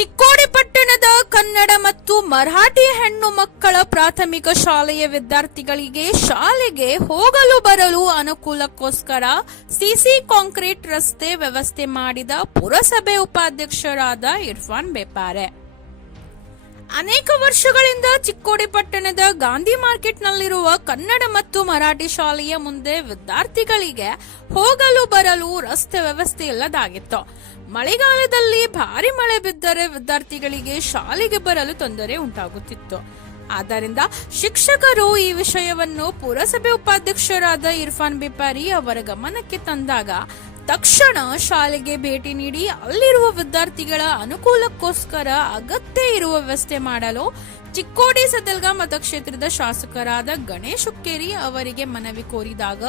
ಚಿಕ್ಕೋಡಿ ಪಟ್ಟಣದ ಕನ್ನಡ ಮತ್ತು ಮರಾಠಿ ಹೆಣ್ಣು ಮಕ್ಕಳ ಪ್ರಾಥಮಿಕ ಶಾಲೆಯ ವಿದ್ಯಾರ್ಥಿಗಳಿಗೆ ಶಾಲೆಗೆ ಹೋಗಲು ಬರಲು ಅನುಕೂಲಕ್ಕೋಸ್ಕರ ಸಿಸಿ ಕಾಂಕ್ರೀಟ್ ರಸ್ತೆ ವ್ಯವಸ್ಥೆ ಮಾಡಿದ ಪುರಸಭೆ ಉಪಾಧ್ಯಕ್ಷರಾದ ಇರ್ಫಾನ್ ಬೇಪಾರೆ ಅನೇಕ ವರ್ಷಗಳಿಂದ ಚಿಕ್ಕೋಡಿ ಪಟ್ಟಣದ ಗಾಂಧಿ ಮಾರ್ಕೆಟ್ನಲ್ಲಿರುವ ಕನ್ನಡ ಮತ್ತು ಮರಾಠಿ ಶಾಲೆಯ ಮುಂದೆ ವಿದ್ಯಾರ್ಥಿಗಳಿಗೆ ಹೋಗಲು ಬರಲು ರಸ್ತೆ ವ್ಯವಸ್ಥೆ ಇಲ್ಲದಾಗಿತ್ತು. ಮಳೆಗಾಲದಲ್ಲಿ ಭಾರಿ ಮಳೆ ಬಿದ್ದರೆ ವಿದ್ಯಾರ್ಥಿಗಳಿಗೆ ಶಾಲೆಗೆ ಬರಲು ತೊಂದರೆ ಉಂಟಾಗುತ್ತಿತ್ತು. ಆದ್ದರಿಂದ ಶಿಕ್ಷಕರು ಈ ವಿಷಯವನ್ನು ಪುರಸಭೆ ಉಪಾಧ್ಯಕ್ಷರಾದ ಇರ್ಫಾನ್ ಬಿಪಾರಿ ಅವರ ಗಮನಕ್ಕೆ ತಂದಾಗ ತಕ್ಷಣ ಶಾಲೆಗೆ ಭೇಟಿ ನೀಡಿ ಅಲ್ಲಿರುವ ವಿದ್ಯಾರ್ಥಿಗಳ ಅನುಕೂಲಕ್ಕೋಸ್ಕರ ಅಗತ್ಯ ಇರುವ ವ್ಯವಸ್ಥೆ ಮಾಡಲು ಚಿಕ್ಕೋಡಿ ಸದಲ್ಗ ಮತಕ್ಷೇತ್ರದ ಶಾಸಕರಾದ ಗಣೇಶ್ ಹುಕ್ಕೇರಿ ಅವರಿಗೆ ಮನವಿ ಕೋರಿದಾಗ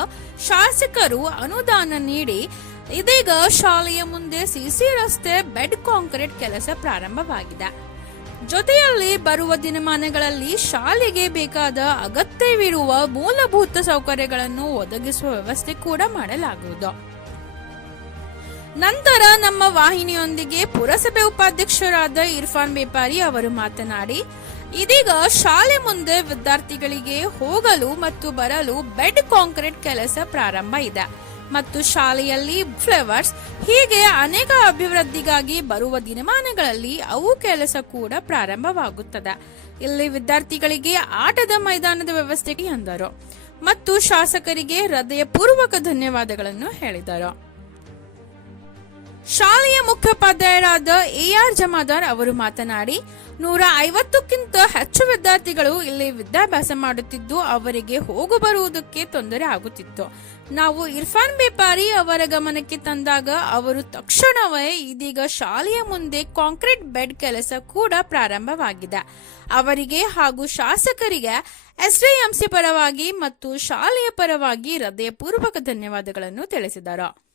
ಶಾಸಕರು ಅನುದಾನ ನೀಡಿ, ಇದೀಗ ಶಾಲೆಯ ಮುಂದೆ ಸಿಸಿ ರಸ್ತೆ, ಬೆಡ್ ಕಾಂಕ್ರೀಟ್ ಕೆಲಸ ಪ್ರಾರಂಭವಾಗಿದೆ. ಜೊತೆಯಲ್ಲಿ ಬರುವ ದಿನಮಾನಗಳಲ್ಲಿ ಶಾಲೆಗೆ ಬೇಕಾದ ಅಗತ್ಯವಿರುವ ಮೂಲಭೂತ ಸೌಕರ್ಯಗಳನ್ನು ಒದಗಿಸುವ ವ್ಯವಸ್ಥೆ ಕೂಡ ಮಾಡಲಾಗುವುದು. ನಂತರ ನಮ್ಮ ವಾಹಿನಿಯೊಂದಿಗೆ ಪುರಸಭೆ ಉಪಾಧ್ಯಕ್ಷರಾದ ಇರ್ಫಾನ್ ಬೇಪಾರಿ ಅವರು ಮಾತನಾಡಿ, ಇದೀಗ ಶಾಲೆ ಮುಂದೆ ವಿದ್ಯಾರ್ಥಿಗಳಿಗೆ ಹೋಗಲು ಮತ್ತು ಬರಲು ಬೆಡ್ ಕಾಂಕ್ರೀಟ್ ಕೆಲಸ ಪ್ರಾರಂಭ ಇದೆ. ಮತ್ತು ಶಾಲೆಯಲ್ಲಿ ಫ್ಲವರ್ಸ್ ಹೀಗೆ ಅನೇಕ ಅಭಿವೃದ್ಧಿಗಾಗಿ ಬರುವ ದಿನಮಾನಗಳಲ್ಲಿ ಅವು ಕೆಲಸ ಕೂಡ ಪ್ರಾರಂಭವಾಗುತ್ತದೆ. ಇಲ್ಲಿ ವಿದ್ಯಾರ್ಥಿಗಳಿಗೆ ಆಟದ ಮೈದಾನದ ವ್ಯವಸ್ಥೆ ಎಂದರು. ಮತ್ತು ಶಾಸಕರಿಗೆ ಹೃದಯಪೂರ್ವಕ ಧನ್ಯವಾದಗಳನ್ನು ಹೇಳಿದರು. ಶಾಲೆಯ ಮುಖ್ಯೋಪಾಧ್ಯಾಯರಾದ ಆರ್ ಜಮಾದಾರ್ ಅವರು ಮಾತನಾಡಿ, ನೂರ ಐವತ್ತಕ್ಕಿಂತ ಹೆಚ್ಚು ವಿದ್ಯಾರ್ಥಿಗಳು ಇಲ್ಲಿ ವಿದ್ಯಾಭ್ಯಾಸ ಮಾಡುತ್ತಿದ್ದು, ಅವರಿಗೆ ಹೋಗು ಬರುವುದಕ್ಕೆ ತೊಂದರೆ ಆಗುತ್ತಿತ್ತು. ನಾವು ಇರ್ಫಾನ್ ಬೇಪಾರಿ ಅವರ ಗಮನಕ್ಕೆ ತಂದಾಗ, ಅವರು ತಕ್ಷಣವೇ ಇದೀಗ ಶಾಲೆಯ ಮುಂದೆ ಕಾಂಕ್ರೀಟ್ ಬೆಡ್ ಕೆಲಸ ಕೂಡ ಪ್ರಾರಂಭವಾಗಿದೆ. ಅವರಿಗೆ ಹಾಗೂ ಶಾಸಕರಿಗೆ ಎಸ್ಡಿಎಂಸಿ ಪರವಾಗಿ ಮತ್ತು ಶಾಲೆಯ ಪರವಾಗಿ ಹೃದಯಪೂರ್ವಕ ಧನ್ಯವಾದಗಳನ್ನು ತಿಳಿಸಿದರು.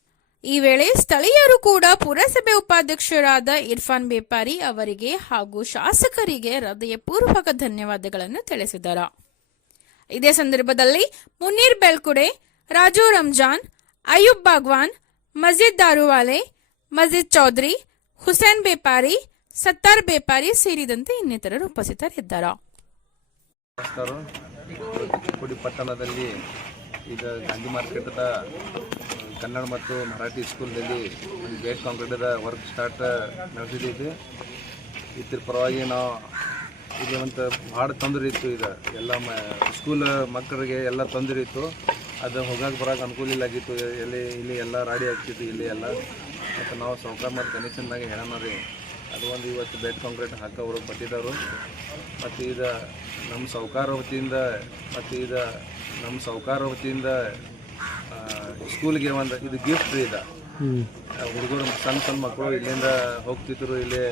ಈ ವೇಳೆ ಸ್ಥಳೀಯರು ಕೂಡ ಪುರಸಭೆ ಉಪಾಧ್ಯಕ್ಷರಾದ ಇರ್ಫಾನ್ ಬೇಪಾರಿ ಅವರಿಗೆ ಹಾಗೂ ಶಾಸಕರಿಗೆ ಹೃದಯಪೂರ್ವಕ ಧನ್ಯವಾದಗಳನ್ನು ತಿಳಿಸಿದರು. ಇದೇ ಸಂದರ್ಭದಲ್ಲಿ ಮುನೀರ್ ಬೆಲ್ಕುಡೆ ರಾಜು ರಂಜಾನ್, ಅಯ್ಯೂಬ್ ಬಾಗ್ವಾನ್, ಮಜೀದ್ ದಾರುವಾಲೆ, ಮಜೀದ್ ಚೌಧರಿ, ಹುಸೇನ್ ಬೇಪಾರಿ, ಸತ್ತಾರ್ ಬೇಪಾರಿ ಸೇರಿದಂತೆ ಇನ್ನಿತರರು ಉಪಸ್ಥಿತರಿದ್ದರು. ಪಟ್ಟಣದಲ್ಲಿ ಈಗ ಗಾಂಧಿ ಮಾರ್ಕೆಟದ ಕನ್ನಡ ಮತ್ತು ಮರಾಠಿ ಸ್ಕೂಲ್ನಲ್ಲಿ ಒಂದು ಗೇಟ್ ಕಾಂಕ್ರೀಟದ ವರ್ಕ್ ಸ್ಟಾರ್ಟ್ ನಡೆಸಿದ್ದೀವಿ ಇದ್ರ ಪರವಾಗಿ ನಾವು ಇಲ್ಲಿ ಒಂದು ಭಾಳ ತೊಂದರೆ ಇತ್ತು ಈಗ. ಎಲ್ಲ ಮ, ಸ್ಕೂಲ್ ಮಕ್ಕಳಿಗೆ ಎಲ್ಲ ತೊಂದರೆ ಇತ್ತು. ಅದು ಹೋಗಕ್ಕೆ ಬರೋಕೆ ಅನುಕೂಲ ಇಲ್ಲ ಆಗಿತ್ತು ಎಲ್ಲಿ, ಇಲ್ಲಿ ಎಲ್ಲ ರಾಡಿ ಆಗ್ತಿತ್ತು ಇಲ್ಲಿ ಎಲ್ಲ. ಮತ್ತು ನಾವು ಸೌಕಾರ ಮತ್ತು ಕನೆಕ್ಷನ್ದಾಗ ಹೇಳೋಣ ರೀ ಅದು ಒಂದು ಇವತ್ತು ಬೆಡ್ ಕಾಂಕ್ರೀಟ್ ಹಾಕೋರು ಬಟ್ಟಿದವರು ಮತ್ತು ಇದು ನಮ್ಮ ಸೌಕಾರ ವತಿಯಿಂದ, ಮತ್ತು ಇದು ನಮ್ಮ ಸೌಕಾರ ವತಿಯಿಂದ ಸ್ಕೂಲ್ಗೆ ಒಂದು ಇದು ಗಿಫ್ಟ್ ಇದ. ಹುಡುಗರು ಸಣ್ಣ ಸಣ್ಣ ಮಕ್ಕಳು ಇಲ್ಲಿಂದ ಹೋಗ್ತಿದ್ರು ಇಲ್ಲಿ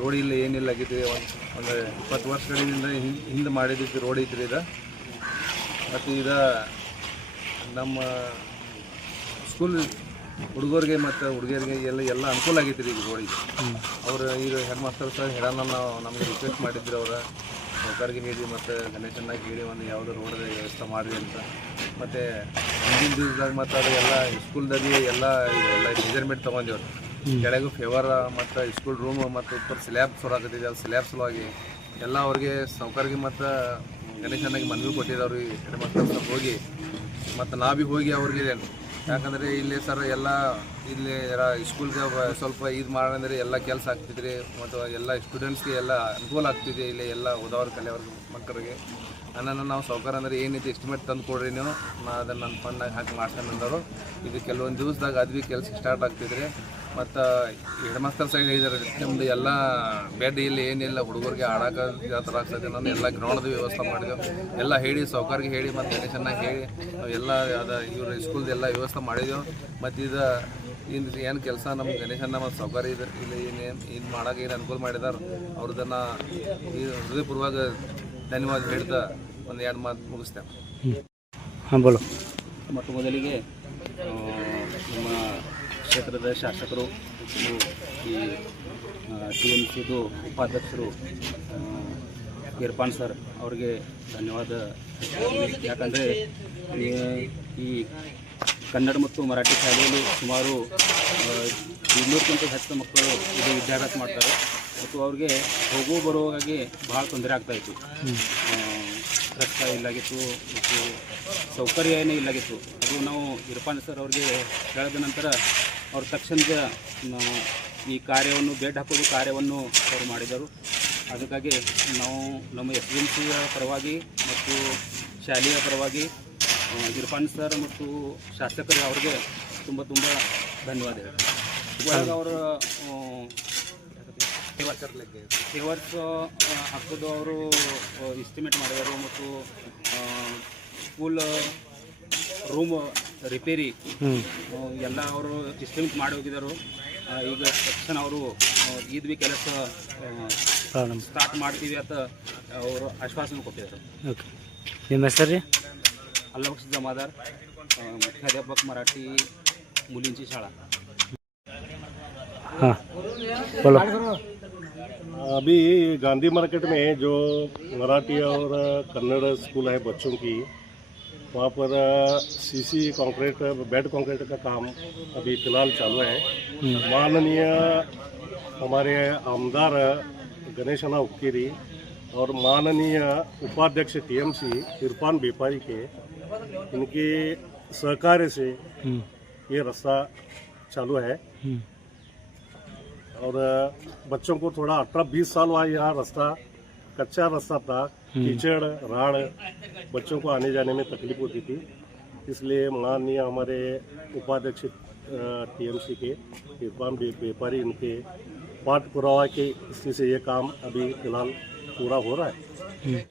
ರೋಡ್ ಇಲ್ಲಿ ಏನಿಲ್ಲ ಆಗಿತ್ತು ಒಂದು ಒಂದು ಇಪ್ಪತ್ತು ವರ್ಷಗಳಿಂದ ಹಿಂದೆ ಹಿಂದೆ ಮಾಡಿದ್ದು ರೋಡ್ ಇದ್ರಿ ಇದು. ಮತ್ತು ಇದು ನಮ್ಮ ಸ್ಕೂಲ್ ಹುಡುಗರಿಗೆ ಮತ್ತು ಹುಡುಗಿಯರಿಗೆ ಎಲ್ಲ ಎಲ್ಲ ಅನುಕೂಲ ಆಗೈತೆ ರೀ ಈಗ ರೋಡಿಗೆ. ಅವರು ಈಗ ಹೆಡ್ ಮಾಸ್ಟರ್ ಸರ್ ಹೇಳೋಣ ನಾವು ನಮಗೆ ರಿಕ್ವೆಸ್ಟ್ ಮಾಡಿದ್ರು ಅವರ. ಸರ್ಕಾರಿಗೆ ನೀಡಿ ಮತ್ತು ಗಣೇಶನ್ನಾಗಿ ಹೇಳಿ ಒಂದು ಯಾವುದೋ ರೋಡ್ ವ್ಯವಸ್ಥೆ ಮಾಡಿರಿ ಅಂತ. ಮತ್ತು ಹಿಂದಿನ ದಿವಸದಾಗ ಮತ್ತು ಅದು ಎಲ್ಲ ಸ್ಕೂಲ್ದಾಗಿ ಎಲ್ಲ ಎಲ್ಲ ಮೆಜರ್ಮೆಂಟ್ ತೊಗೊಂಡಿವ್ರು. ಕೆಳಗೂ ಫೇವರ್ ಮತ್ತು ಸ್ಕೂಲ್ ರೂಮ್ ಮತ್ತು ಉತ್ತರ ಸ್ಲ್ಯಾಬ್ ಸೊರಾಕತ್ತಿದೆ ಅದು ಸ್ಲ್ಯಾಬ್ ಸಲುವಾಗಿ ಎಲ್ಲ ಅವ್ರಿಗೆ ಸೌಕರ್ಯ ಮತ್ತು ಗಣೇಶನಾಗಿ ಮನವಿ ಕೊಟ್ಟಿದ್ದವ್ರಿ ಮಾಸ್ತರ್ ಹೋಗಿ ಮತ್ತು ನಾ ಭೀ ಹೋಗಿ ಅವ್ರಿಗೆ ಯಾಕಂದರೆ ಇಲ್ಲಿ ಸರ್ ಎಲ್ಲ ಇಲ್ಲಿ ಸ್ಕೂಲ್ಗೆ ಸ್ವಲ್ಪ ಇದು ಮಾಡಂದ್ರೆ ಎಲ್ಲ ಕೆಲಸ ಆಗ್ತಿದ್ರಿ ಮತ್ತು ಎಲ್ಲ ಸ್ಟೂಡೆಂಟ್ಸ್ಗೆ ಎಲ್ಲ ಅನುಕೂಲ ಆಗ್ತಿದೆ ಇಲ್ಲಿ ಎಲ್ಲ ಓದೋರ ಕಲಿಯವ್ರ ಮಕ್ಕಳಿಗೆ. ನನ್ನನ್ನು ನಾವು ಸೌಕರ್ಯ ಅಂದ್ರೆ ಏನಿದೆ ಎಸ್ಟಿಮೇಟ್ ತಂದು ಕೊಡ್ರಿ ನೀವು. ನಾ ಅದನ್ನು ನನ್ನ ಫಂಡಾಗಿ ಹಾಕಿ ಮಾಡ್ತೇನೆ ಅಂದರು ಇದು ಕೆಲವೊಂದು ದಿವಸದಾಗ ಅದು ಭೀ ಕೆಲಸ ಸ್ಟಾರ್ಟ್ ಆಗ್ತಿದ್ರಿ. ಮತ್ತು ಹೆಡ್ ಮಾಸ್ತರ್ ಸೈಡ್ ಹೇಳಿದಾರೆ ನಿಮ್ಮದು ಎಲ್ಲ ಬೆಡ್ ಇಲ್ಲಿ ಏನಿಲ್ಲ ಹುಡುಗರಿಗೆ ಆಡೋಕೆ ಜಾತ್ರ ಥರ ಆಗ್ತದೆ ನಾನು ಎಲ್ಲ ಗ್ರೌಂಡ್ದು ವ್ಯವಸ್ಥೆ ಮಾಡಿದೆವು. ಎಲ್ಲ ಹೇಳಿ ಸೌಕರ್ಗೆ ಹೇಳಿ ಮತ್ತು ಚೆನ್ನಾಗಿ ಹೇಳಿ ಎಲ್ಲ ಅದ ಇವ್ರ ಸ್ಕೂಲ್ದು ಎಲ್ಲ ವ್ಯವಸ್ಥೆ ಮಾಡಿದೆವು. ಮತ್ತು ಇದು ಇನ್ನು ಏನು ಕೆಲಸ ನಮ್ಮ ಗಣೇಶನ ಮತ್ತು ಸೌಕರ್ಯ ಇದೆ ಇಲ್ಲಿ ಏನೇನು ಏನು ಮಾಡೋಕೆ ಏನು ಅನುಕೂಲ ಮಾಡಿದಾರೆ ಅವ್ರದನ್ನು ಈ ಹೃದಯಪೂರ್ವಕ ಧನ್ಯವಾದ ಹೇಳ್ತಾ ಒಂದು ಎರಡು ಮಾತು ಮುಗಿಸ್ತೇವೆ ಹಾಂ ಬೋಲೋ. ಮೊಟ್ಟ ಮೊದಲಿಗೆ ಕ್ಷೇತ್ರದ ಶಾಸಕರು ಈ ಟಿ ಎಂ ಸಿದು ಉಪಾಧ್ಯಕ್ಷರು ಇರ್ಪಾನ್ ಸರ್ ಅವರಿಗೆ ಧನ್ಯವಾದ ಯಾಕಂದರೆ, ಈ ಕನ್ನಡ ಮತ್ತು ಮರಾಠಿ ಶಾಲೆಯಲ್ಲಿ ಸುಮಾರು ಇನ್ನೂರಕ್ಕಿಂತ ಹೆಚ್ಚು ಮಕ್ಕಳು ಇದು ವಿದ್ಯಾಭ್ಯಾಸ ಮಾಡ್ತಾರೆ. ಮತ್ತು ಅವ್ರಿಗೆ ಹೋಗೋ ಬರೋವಾಗಿ ಭಾಳ ತೊಂದರೆ ಆಗ್ತಾಯಿತ್ತು ರಸ್ತೆ ಇಲ್ಲಾಗಿತ್ತು ಮತ್ತು ಸೌಕರ್ಯ ಏನೇ ಇಲ್ಲಾಗಿತ್ತು. ಅದು ನಾವು ಇರ್ಪಾನ್ ಸರ್ ಅವ್ರಿಗೆ ಹೇಳಿದ ನಂತರ ಅವ್ರು ತಕ್ಷಣದ ಈ ಕಾರ್ಯವನ್ನು ಬೇಟ್ ಹಾಕೋದು ಕಾರ್ಯವನ್ನು ಅವರು ಮಾಡಿದರು. ಅದಕ್ಕಾಗಿ ನಾವು ನಮ್ಮ ಎಸ್ ಡಿ ಎಂ ಸಿಯ ಪರವಾಗಿ ಮತ್ತು ಶಾಲೆಯ ಪರವಾಗಿ ಇರ್ಫಾನ್ ಸರ್ ಮತ್ತು ಶಾಸಕರು ಅವ್ರಿಗೆ ತುಂಬ ತುಂಬ ಧನ್ಯವಾದ ಇವಾಗ ಅವರು ಫೇವರ್ಸ್ ಹಾಕೋದು ಅವರು ಎಸ್ಟಿಮೇಟ್ ಮಾಡಿದರು ಮತ್ತು ಸ್ಕೂಲ್ ರೂಮ್ ರಿಪೇರಿ ಆ, ಎಲ್ಲ ಅವರು ಎಸ್ಟಿಮೇಟ್ ಮಾಡಿ ಹೋಗಿದ್ದಾರೆ ಆ, ಈಗ ತಕ್ಷಣ ಅವರು ಈದ್ ಬಿ ಕೆಲಸ ಸ್ಟಾರ್ಟ್ ಮಾಡ್ತೀವಿ ಅಂತ ಅವರು ಆಶ್ವಾಸನೆ ಕೊಟ್ಟಿದ್ದಾರೆ ಓಕೆ ನಿಮ್ಮ ಹೆಸರು ರೀ ಅಲ್ಲಬಕ್ಷ ಜಮಾದಾರ್ ಆ, ಮುಖ್ಯಾಧ್ಯಾಪಕ ಮರಾಠಿ मुलींची शाळा ಹಾಂ बोलो अभी गांधी मार्केट में जो मराठी और कन्नड़ स्कूल है बच्चों की वहाँ पर सीसी कंक्रीट बेड कंक्रीट का काम अभी फ़िलहाल चालू है। माननीय हमारे आमदार गणेशना उपकेरी और माननीय उपाध्यक्ष टीएमसी इरफान बेपारी के इनके सहकार्य से हम्म, ये रास्ता चालू है। हम्म, और बच्चों को थोड़ा अठारह बीस साल हुआ यहाँ रास्ता कच्चा रास्ता था कीचड़ राड़ बच्चों को आने जाने में तकलीफ़ होती थी। इसलिए माननीय हमारे उपाध्यक्ष टीएमसी के इरफान व्यापारी इनके पाठ पुरावा के स्थिति से ये काम अभी फ़िलहाल पूरा हो रहा है। हम्म।